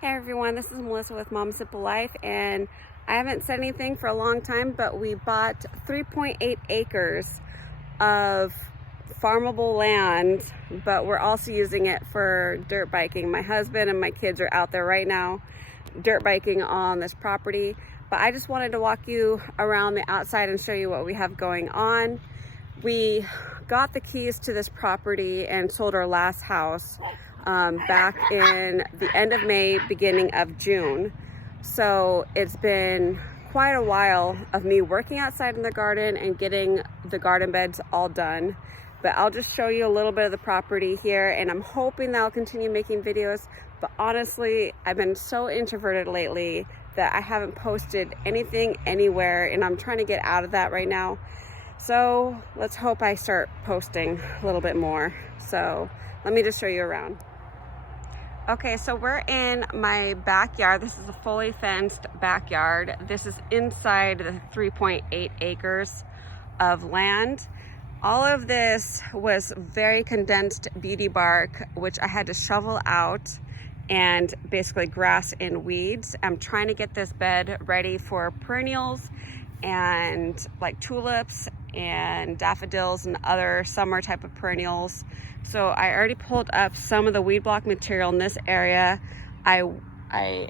Hey everyone, this is Melissa with Mom Simple Life, and I haven't said anything for a long time, but we bought 3.8 acres of farmable land, but we're also using it for dirt biking. My husband and my kids are out there right now dirt biking on this property, but I just wanted to walk you around the outside and show you what we have going on. We got the keys to this property and sold our last house back in the end of May, beginning of June. So it's been quite a while of me working outside in the garden and getting the garden beds all done. But I'll just show you a little bit of the property here, and I'm hoping that I'll continue making videos. But honestly, I've been so introverted lately that I haven't posted anything anywhere, and I'm trying to get out of that right now. So let's hope I start posting a little bit more. So let me just show you around. Okay, so we're in my backyard. This is a fully fenced backyard. This is inside the 3.8 acres of land. All of this was very condensed beauty bark, which I had to shovel out, and basically grass and weeds. I'm trying to get this bed ready for perennials and like tulips and daffodils and other summer type of perennials. So I already pulled up some of the weed block material in this area. I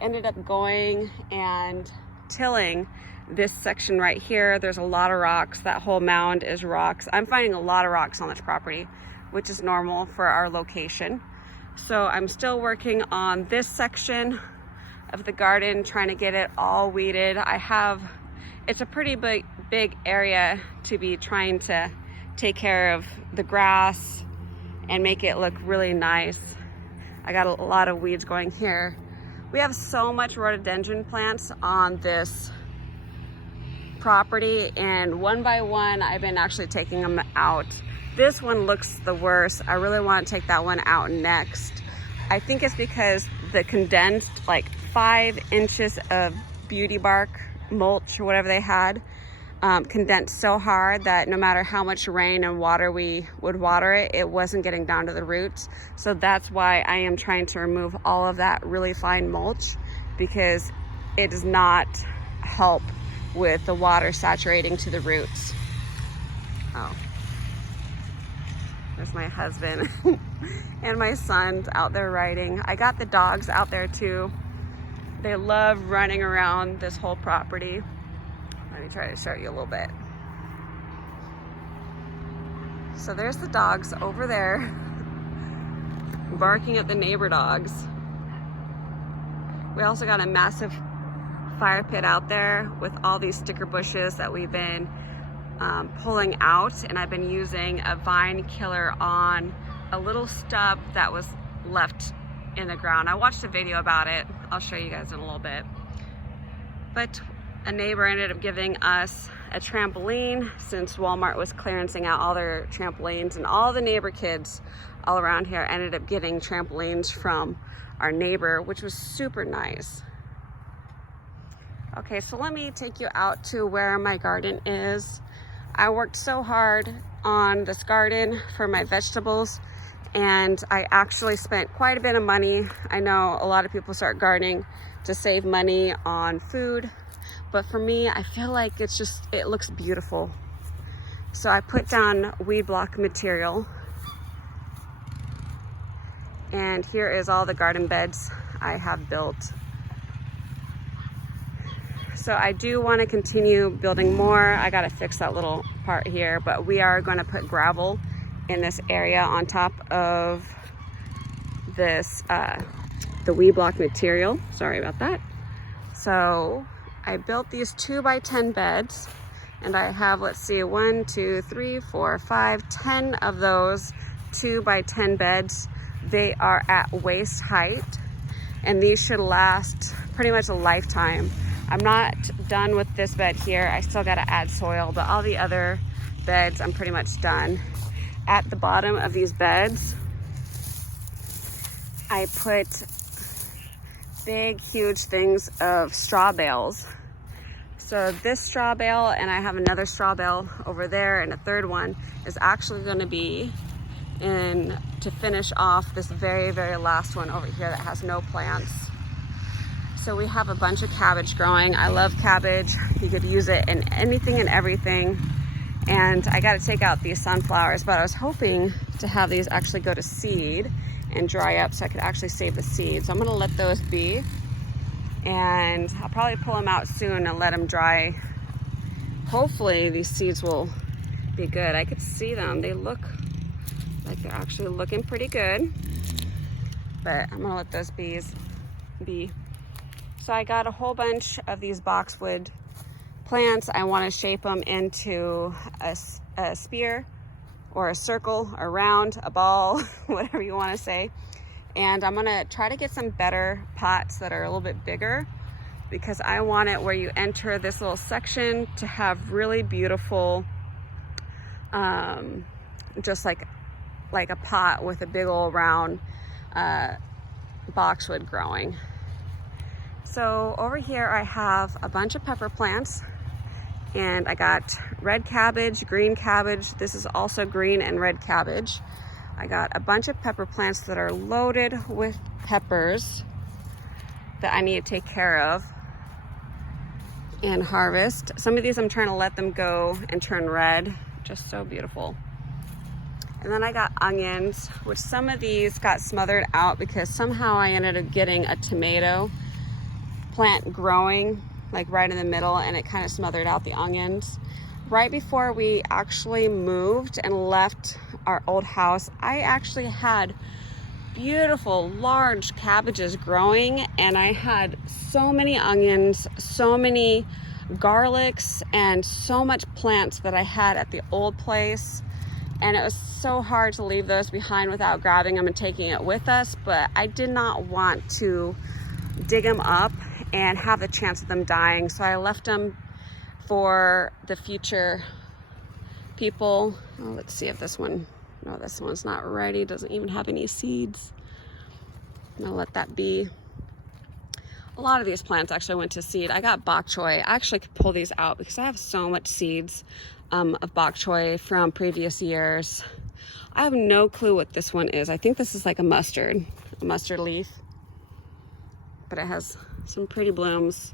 ended up going and tilling this section right here. There's a lot of rocks. That whole mound is rocks. I'm finding a lot of rocks on this property, which is normal for our location. So I'm still working on this section of the garden, trying to get it all weeded. It's a pretty big area to be trying to take care of the grass and make it look really nice. I got a lot of weeds going here. We have so much rhododendron plants on this property, and one by one I've been actually taking them out. This one looks the worst. I really want to take that one out next. I think it's because the condensed like 5 inches of beauty bark mulch or whatever they had condensed so hard that no matter how much rain and water we would water it, it wasn't getting down to the roots. So that's why I am trying to remove all of that really fine mulch, because it does not help with the water saturating to the roots. Oh, there's my husband and my son's out there riding. I got the dogs out there too. They love running around this whole property. Let me try to show you a little bit. So there's the dogs over there barking at the neighbor dogs. We also got a massive fire pit out there with all these sticker bushes that we've been pulling out, and I've been using a vine killer on a little stub that was left in the ground. I watched a video about it. I'll show you guys in a little bit. But a neighbor ended up giving us a trampoline since Walmart was clearancing out all their trampolines, and all the neighbor kids all around here ended up getting trampolines from our neighbor, which was super nice. Okay, so let me take you out to where my garden is. I worked so hard on this garden for my vegetables, and I actually spent quite a bit of money. I know a lot of people start gardening to save money on food, but for me, I feel like it looks beautiful. So I put down weed block material, and here is all the garden beds I have built. So I do want to continue building more. I got to fix that little part here, but we are going to put gravel in this area on top of this, the weed block material. Sorry about that. So I built these 2x10 beds, and I have, let's see, 1, 2, 3, 4, 5, 10 of those 2x10 beds. They are at waist height, and these should last pretty much a lifetime. I'm not done with this bed here. I still got to add soil, but all the other beds I'm pretty much done. At the bottom of these beds, I put big, huge things of straw bales. So this straw bale, and I have another straw bale over there, and a third one is actually going to be in to finish off this very, very last one over here that has no plants. So we have a bunch of cabbage growing. I love cabbage. You could use it in anything and everything. And I got to take out these sunflowers, but I was hoping to have these actually go to seed and dry up so I could actually save the seeds. So I'm gonna let those be. And I'll probably pull them out soon and let them dry. Hopefully these seeds will be good. I could see them. They look like they're actually looking pretty good. But I'm gonna let those bees be. So I got a whole bunch of these boxwood plants. I want to shape them into a spear or a circle, a round, a ball, whatever you want to say. And I'm gonna try to get some better pots that are a little bit bigger, because I want it where you enter this little section to have really beautiful, just like a pot with a big old round boxwood growing. So over here I have a bunch of pepper plants, and I got red cabbage, green cabbage. This is also green and red cabbage. I got a bunch of pepper plants that are loaded with peppers that I need to take care of and harvest. Some of these I'm trying to let them go and turn red. Just so beautiful. And then I got onions, which some of these got smothered out because somehow I ended up getting a tomato plant growing like right in the middle, and it kind of smothered out the onions. Right before we actually moved and left our old house, I actually had beautiful large cabbages growing, and I had so many onions, so many garlics, and so much plants that I had at the old place. And it was so hard to leave those behind without grabbing them and taking it with us, but I did not want to dig them up and have the chance of them dying, so I left them for the future people. Oh, let's see if this one, no, this one's not ready. Doesn't even have any seeds. I'm gonna let that be. A lot of these plants actually went to seed. I got bok choy. I actually could pull these out because I have so much seeds of bok choy from previous years. I have no clue what this one is. I think this is like a mustard leaf, but it has some pretty blooms.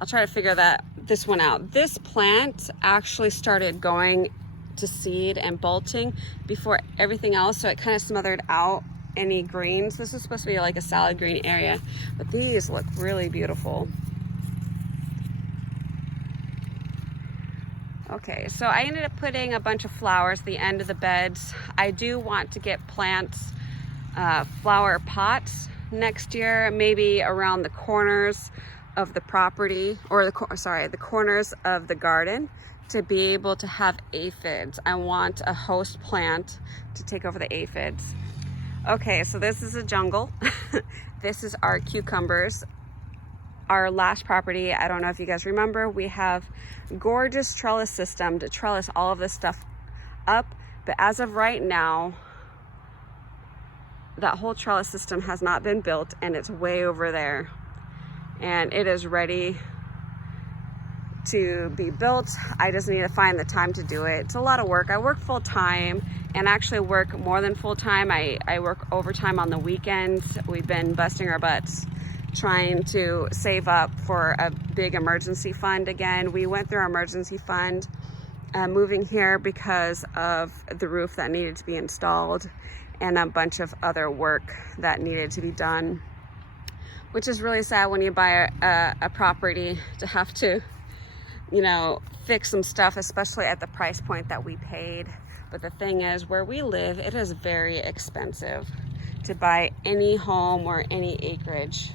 I'll try to figure this one out. This plant actually started going to seed and bolting before everything else, so it kind of smothered out any greens. This is supposed to be like a salad green area, but these look really beautiful. Okay, so I ended up putting a bunch of flowers at the end of the beds. I do want to get plants, flower pots next year, maybe around the corners of the property, or the corners of the garden, to be able to have aphids. I want a host plant to take over the aphids. Okay, so this is a jungle. This is our cucumbers. Our last property, I don't know if you guys remember, we have gorgeous trellis system to trellis all of this stuff up, but as of right now, that whole trellis system has not been built, and it's way over there, and it is ready to be built. I just need to find the time to do it. It's a lot of work. I work full time, and actually work more than full time. I work overtime on the weekends. We've been busting our butts trying to save up for a big emergency fund again. We went through our emergency fund moving here because of the roof that needed to be installed and a bunch of other work that needed to be done, which is really sad when you buy a property to have to, you know, fix some stuff, especially at the price point that we paid. But the thing is, where we live, it is very expensive to buy any home or any acreage.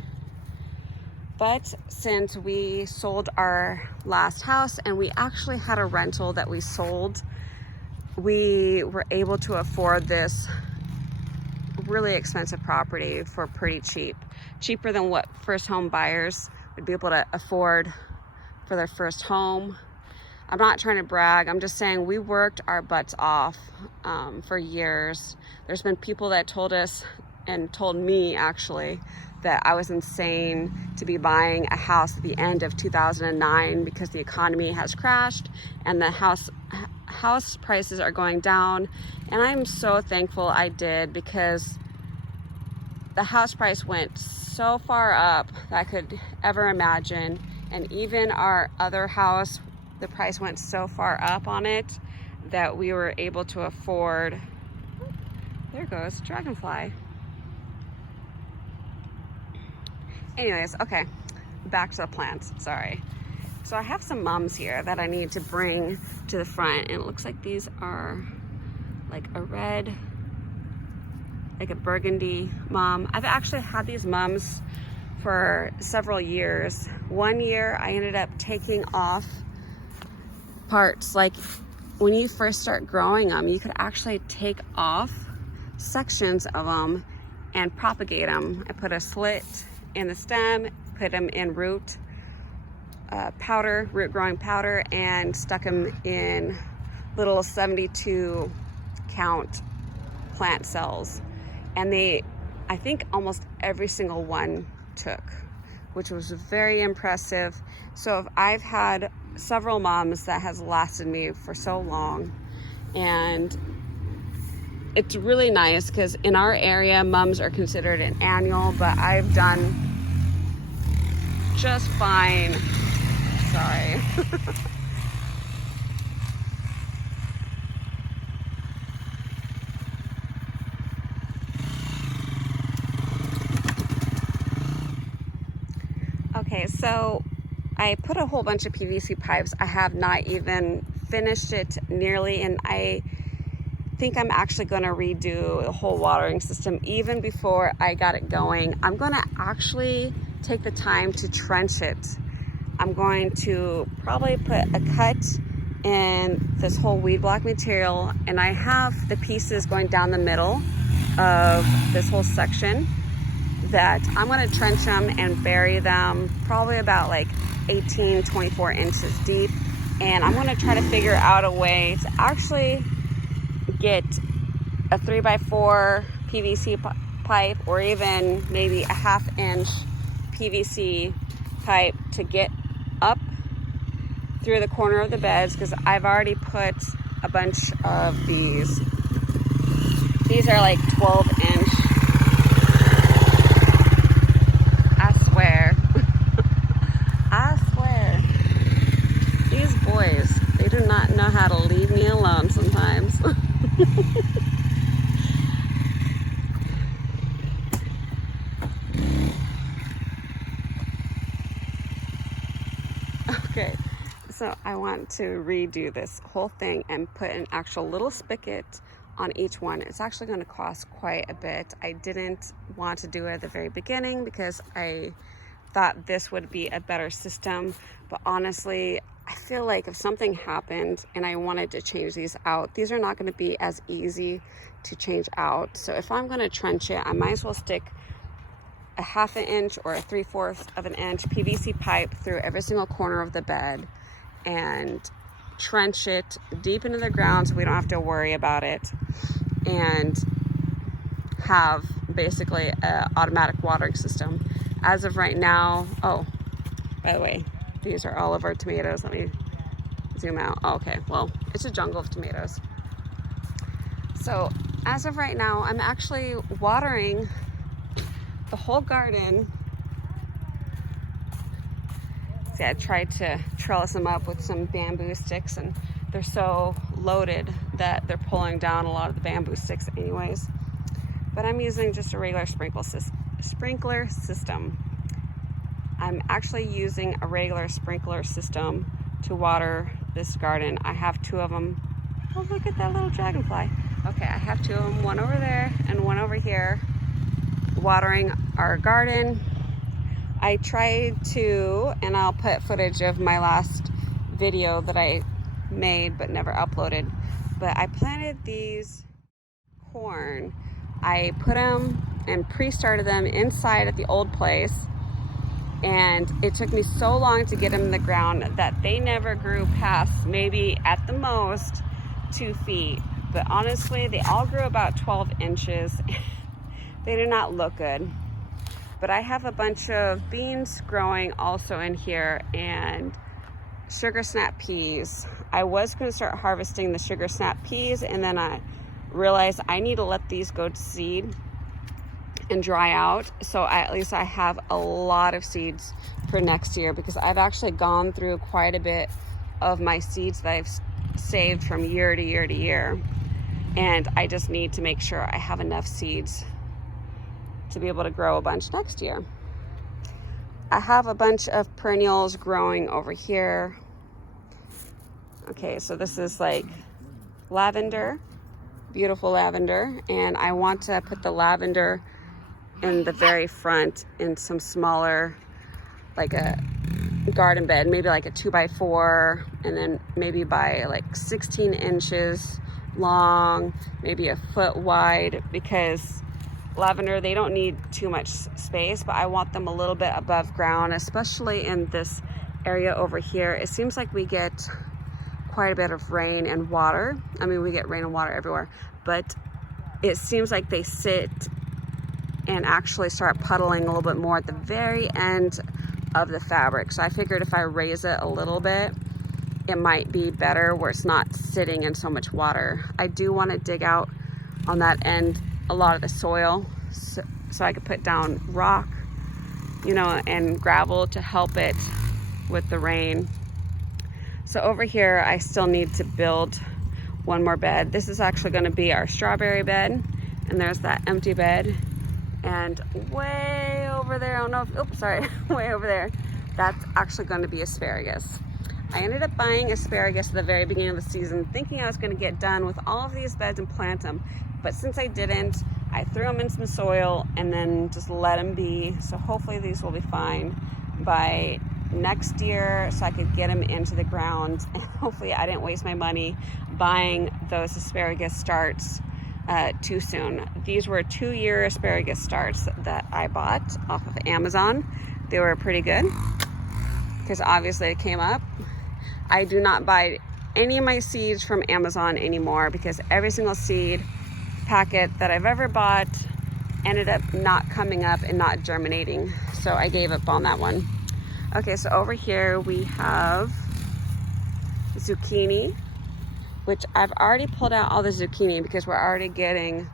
But since we sold our last house and we actually had a rental that we sold, we were able to afford this really expensive property for pretty cheap. Cheaper than what first home buyers would be able to afford for their first home. I'm not trying to brag, I'm just saying we worked our butts off for years. There's been people that told us, and told me actually, that I was insane to be buying a house at the end of 2009 because the economy has crashed and the house prices are going down. And I'm so thankful I did, because the house price went so far up that I could ever imagine. And even our other house, the price went so far up on it that we were able to afford, there goes dragonfly. Anyways, okay, back to the plants, sorry. So I have some mums here that I need to bring to the front, and it looks like these are like a red, like a burgundy mum. I've actually had these mums for several years. One year I ended up taking off parts. Like when you first start growing them, you could actually take off sections of them and propagate them. I put a slit in the stem, put them in root powder, root growing powder, and stuck them in little 72 count plant cells. And I think almost every single one took, which was very impressive. So I've had several mums that has lasted me for so long, and it's really nice because in our area mums are considered an annual, but I've done just fine. Sorry. Okay, so I put a whole bunch of PVC pipes. I have not even finished it nearly, and I think I'm actually going to redo the whole watering system even before I got it going. I'm going to actually take the time to trench it. I'm going to probably put a cut in this whole weed block material, and I have the pieces going down the middle of this whole section that I'm going to trench them and bury them probably about like 18, 24 inches deep. And I'm going to try to figure out a way to actually get a 3x4 PVC pipe, or even maybe a 1/2 inch PVC pipe to get up through the corner of the beds, because I've already put a bunch of these. These are like 12-inch. I swear. I swear. These boys, they do not know how to leave me alone sometimes. Okay, so I want to redo this whole thing and put an actual little spigot on each one. It's actually going to cost quite a bit. I didn't want to do it at the very beginning because I thought this would be a better system, but honestly, I feel like if something happened and I wanted to change these out, these are not going to be as easy to change out. So if I'm going to trench it, I might as well stick a 1/2 inch or a 3/4 of an inch PVC pipe through every single corner of the bed and trench it deep into the ground so we don't have to worry about it, and have basically an automatic watering system. As of right now, oh, by the way, these are all of our tomatoes. Let me zoom out. Oh, okay, well, it's a jungle of tomatoes. So as of right now, I'm actually watering the whole garden. See, I tried to trellis them up with some bamboo sticks, and they're so loaded that they're pulling down a lot of the bamboo sticks anyways. But I'm using just a regular sprinkler system. I'm actually using a regular sprinkler system to water this garden. I have 2 of them. Oh, look at that little dragonfly. Okay, I have 2 of them, one over there and one over here, watering our garden. I tried to, and I'll put footage of my last video that I made but never uploaded, but I planted these corn. I put them and pre-started them inside at the old place, and it took me so long to get them in the ground that they never grew past maybe at the most 2 feet. But honestly, they all grew about 12 inches. They did not look good. But I have a bunch of beans growing also in here, and sugar snap peas. I was going to start harvesting the sugar snap peas, and then I realized I need to let these go to seed. and dry out. So at least I have a lot of seeds for next year, because I've actually gone through quite a bit of my seeds that I've saved from year to year to year. And I just need to make sure I have enough seeds to be able to grow a bunch next year. I have a bunch of perennials growing over here. Okay, so this is like lavender, beautiful lavender, and I want to put the lavender in the very front in some smaller, like a garden bed, maybe like a 2x4, and then maybe by like 16 inches long, maybe a foot wide, because lavender, they don't need too much space, but I want them a little bit above ground, especially in this area over here. It seems like we get quite a bit of rain and water. I mean, we get rain and water everywhere, but it seems like they sit and actually start puddling a little bit more at the very end of the fabric. So I figured if I raise it a little bit, it might be better where it's not sitting in so much water. I do want to dig out on that end a lot of the soil, so I could put down rock, you know, and gravel to help it with the rain. So over here, I still need to build one more bed. This is actually going to be our strawberry bed, and there's that empty bed. And way over there, I don't know if, oops, sorry, way over there, that's actually going to be asparagus. I ended up buying asparagus at the very beginning of the season, thinking I was going to get done with all of these beds and plant them. But since I didn't, I threw them in some soil and then just let them be. So hopefully these will be fine by next year, so I could get them into the ground. And hopefully I didn't waste my money buying those asparagus starts too soon. These were 2-year asparagus starts that I bought off of Amazon. They were pretty good because obviously it came up. I do not buy any of my seeds from Amazon anymore, because every single seed packet that I've ever bought ended up not coming up and not germinating. So I gave up on that one. Okay, so over here we have zucchini, which I've already pulled out all the zucchini because we're already getting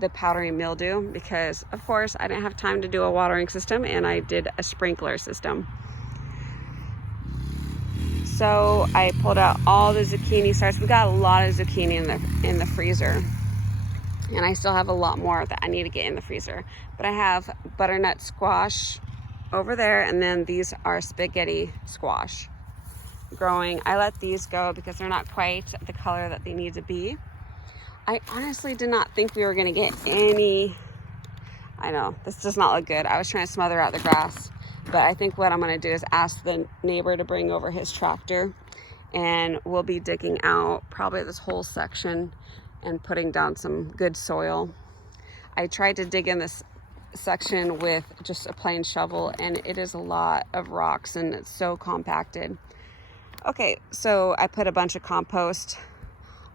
the powdery mildew, because of course I didn't have time to do a watering system and I did a sprinkler system. So I pulled out all the zucchini starts. We got a lot of zucchini in the freezer, and I still have a lot more that I need to get in the freezer. But I have butternut squash over there, and then these are spaghetti squash growing. I let these go because they're not quite the color that they need to be. I honestly did not think we were gonna get any, I know, this does not look good. I was trying to smother out the grass, but I think what I'm gonna do is ask the neighbor to bring over his tractor, and we'll be digging out probably this whole section and putting down some good soil. I tried to dig in this section with just a plain shovel, and it is a lot of rocks and it's so compacted. Okay, so I put a bunch of compost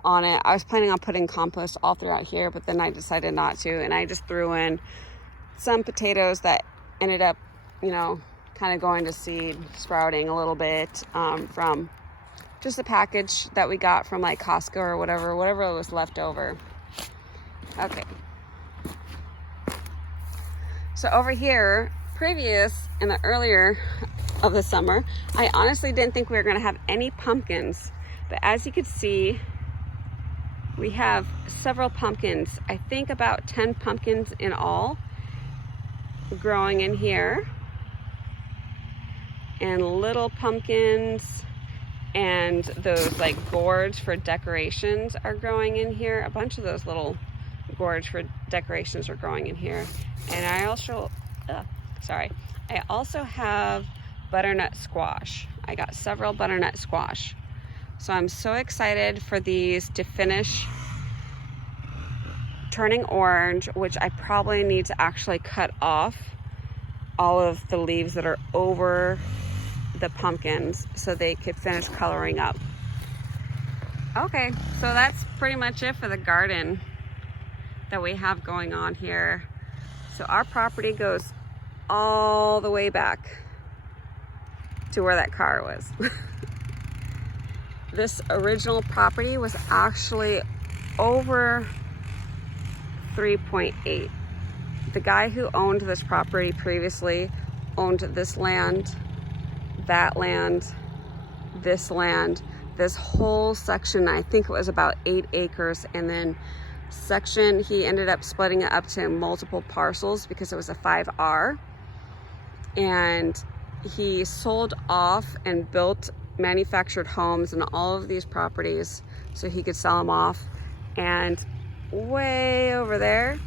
on it. I was planning on putting compost all throughout here, but then I decided not to, and I just threw in some potatoes that ended up, you know, kind of going to seed, sprouting a little bit from just a package that we got from like Costco or whatever was left over. Okay. So over here, in the earlier of the summer, I honestly didn't think we were gonna have any pumpkins, but as you can see, we have several pumpkins. I think about 10 pumpkins in all growing in here, and little pumpkins and those like gourds for decorations are growing in here. A bunch of those little gourds for decorations are growing in here. And I also have butternut squash. I got several butternut squash. So I'm so excited for these to finish turning orange, which I probably need to actually cut off all of the leaves that are over the pumpkins so they could finish coloring up. Okay, so that's pretty much it for the garden that we have going on here. So our property goes all the way back to where that car was. This original property was actually over 3.8. the guy who owned this property previously owned this land, that land, this land, this whole section. I think it was about 8 acres, and then section, he ended up splitting it up to multiple parcels because it was a 5R, and he sold off and built manufactured homes in all of these properties so he could sell them off. And way over there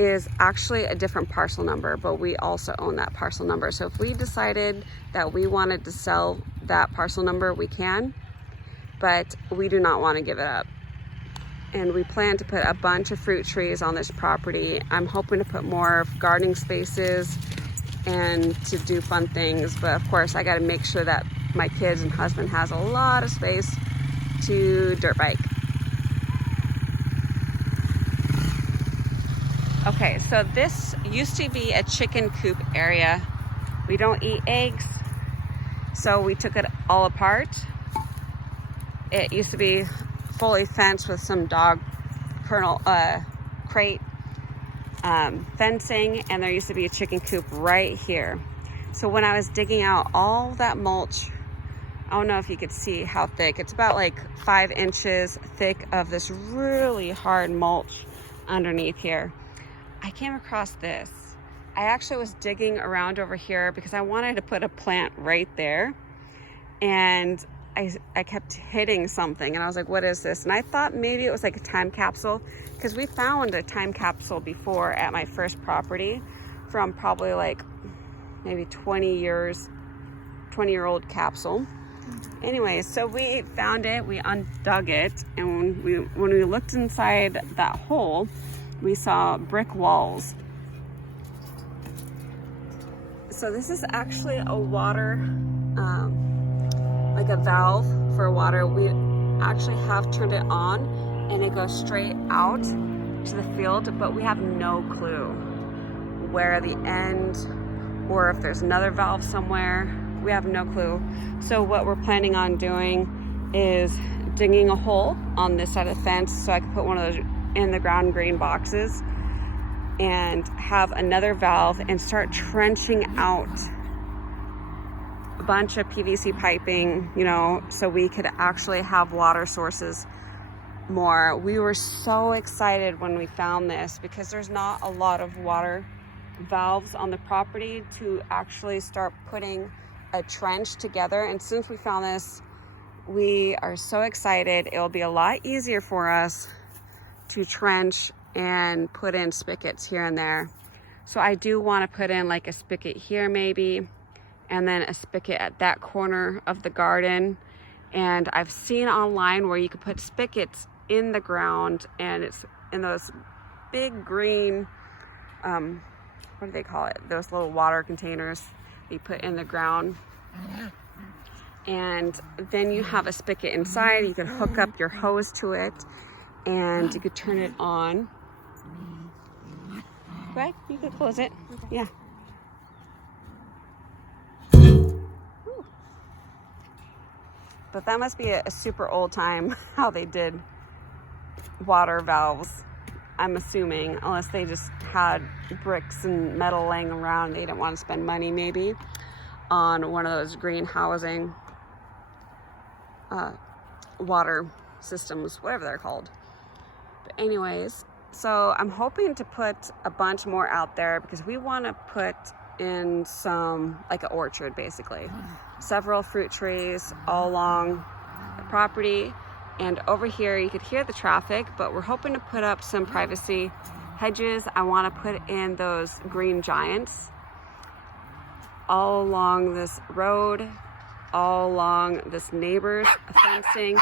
is actually a different parcel number, but we also own that parcel number. So if we decided that we wanted to sell that parcel number, we can, but we do not want to give it up. And we plan to put a bunch of fruit trees on this property. I'm hoping to put more gardening spaces and to do fun things, but of course I got to make sure that my kids and husband has a lot of space to dirt bike. Okay, so this used to be a chicken coop area. We don't eat eggs, so we took it all apart. It used to be fully fenced with some dog crate fencing, and there used to be a chicken coop right here. So when I was digging out all that mulch, I don't know if you could see how thick. It's about like 5 inches thick of this really hard mulch underneath here. I came across this. I actually was digging around over here because I wanted to put a plant right there, and I kept hitting something, and I was like, what is this? And I thought maybe it was like a time capsule, because we found a time capsule before at my first property from probably like maybe 20-year-old capsule. Anyway, so we found it, we undug it, and when we looked inside that hole, we saw brick walls. So this is actually a water, like a valve for water. We actually have turned it on and it goes straight out to the field, but we have no clue where the end, or if there's another valve somewhere. We have no clue. So what we're planning on doing is digging a hole on this side of the fence so I can put one of those in the ground green boxes and have another valve and start trenching out a bunch of PVC piping, you know, so we could actually have water sources more. We were so excited when we found this because there's not a lot of water valves on the property to actually start putting a trench together. And since we found this, we are so excited. It'll be a lot easier for us to trench and put in spigots here and there. So I do want to put in like a spigot here maybe, and then a spigot at that corner of the garden. And I've seen online where you can put spigots in the ground, and it's in those big green, what do they call it? Those little water containers you put in the ground. And then you have a spigot inside. You can hook up your hose to it, and you could turn it on. Go ahead, you could close it. Yeah. But that must be a super old time how they did water valves, I'm assuming, unless they just had bricks and metal laying around. They didn't want to spend money maybe on one of those green housing water systems, whatever they're called. But anyways, so I'm hoping to put a bunch more out there because we want to put in some, like an orchard basically. Several fruit trees all along the property. And over here you could hear the traffic, but we're hoping to put up some privacy hedges. I want to put in those green giants all along this road, all along this neighbor's fencing,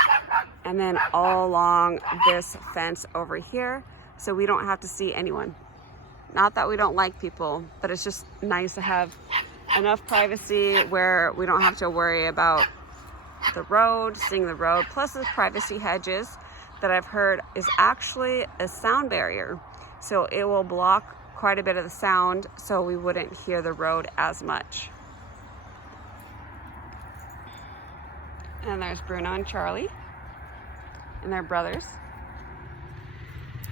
and then all along this fence over here, so we don't have to see anyone. Not that we don't like people, but it's just nice to have enough privacy where we don't have to worry about the road, seeing the road. Plus the privacy hedges that I've heard is actually a sound barrier, so it will block quite a bit of the sound, so we wouldn't hear the road as much. And there's Bruno and Charlie and their brothers.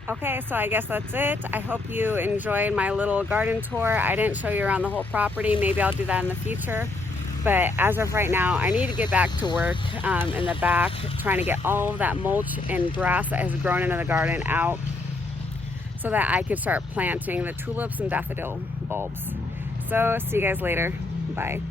Okay, so I guess that's it. I hope you enjoyed my little garden tour. I didn't show you around the whole property. Maybe I'll do that in the future. But as of right now, I need to get back to work in the back, trying to get all of that mulch and grass that has grown into the garden out so that I could start planting the tulips and daffodil bulbs. So see you guys later. Bye.